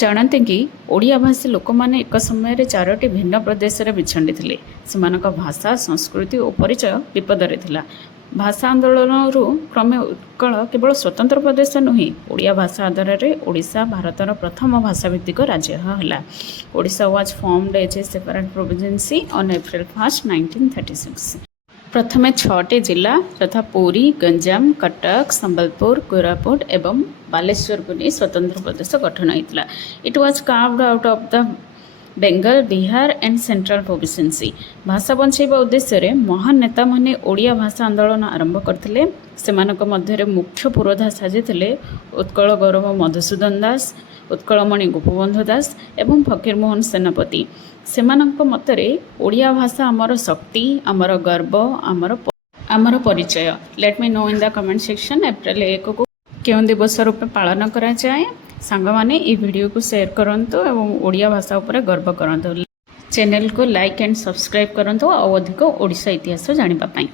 जानते कि ओडिया भाषी लोक मैंने एक समय चारोटी भिन्न प्रदेश में विछंडी थे। सेमानक भाषा संस्कृति और परिचय विपदरे थिला। भाषा आंदोलन क्रमे उत्कल केवल स्वतंत्र प्रदेश नुहे ओडिया भाषा आधार में ओडिशा भारतर प्रथम भाषाभित्तिक राज्य है। Odisha was formed as a separate province on April 1, 1936। प्रथमे 6टी जिला तथा पुरी, गंजाम, कटक, संबलपुर, कोरापुट एवं बालेश्वर को नहीं स्वतंत्र प्रदेश गठन होता। It was carved out of the Bengal, Bihar and central province. भाषा बंचाइबा उद्देश्य महान नेता माने ओडिया भाषा आंदोलन आरंभ करथिले। सेमानक मध्य मुख्य पुरोधा साजिथिले उत्कल गौरव मधुसूदन दास, उत्कलमणि गोपबंधु दास एवं फकीरमोहन सेनापति। सेमानक मतरे ओडिया भाषा आमर शक्ति, आमर गर्व, आमर परिचय। Let me know in the comment section April 1 को क्यों दिवस रूपे पालन करा जाए। सांग माने ये वीडियो को शेयर करंतु एवं ओडिया भाषा उपरे गर्व करंतु। चैनल को लाइक एंड सब्सक्राइब करंतु और अधिक ओडिशा इतिहास जानिबा पई।